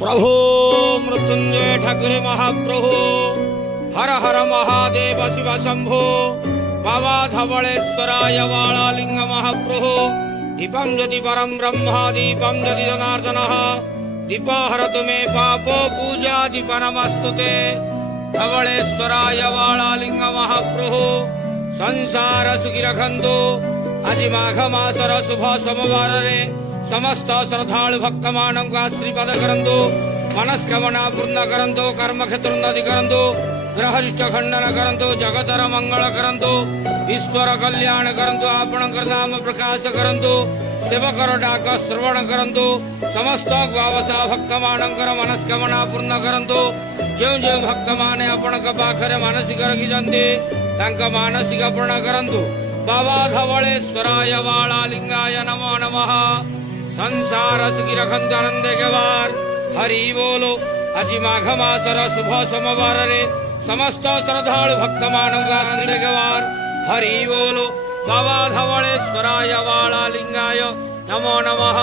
प्रभो मृत्युंजय ठाकुरे महाप्रभु हर हर महादेव शिव शंभो बाबा धवलेश्वराय वाळालिंग महाप्रभु दीपं ज्योति परम ब्रह्म दीपं ज्योति जनार्दन दीपहरतु मे पापो पूजा दीपनमस्तुते धवलेश्वराय वाळालिंग महाप्रभु संसार सुखी रखंतु आज माघ मासर शुभ सोमवार रे समस्त श्रद्धालु भक्त मानक आशीर्वाद करंतु मनस्कामना पूर्ण करंतु कर्म क्षेत्र उन्नति करंतु ग्रहरिष्ट खंडन करंतु जगतर मंगल करंतु ईश्वर कल्याण करंतु आपणकर नाम प्रकाश करंतु सेवकर डाक श्रवण करंतु समस्त ग्वावसा भक्त मानकर मनस्कामना पूर्ण करंतु जो जो भक्त माने आपण पाखरे मानसिक रखिजंती तांका मानसिक पूर्ण करंतु बाबा धवलेश्वराय वाळालिंगाय नमो नमः संसार सुखी रखंतु आनंदे गवार हरि बोलो आज माघ मासर शुभ सोमवार रे समस्त श्रद्धालु भक्त मानव आनंदे गवार हरि बोलो बाबा धवलेश्वराय वाळालिंगाय नमो नमः।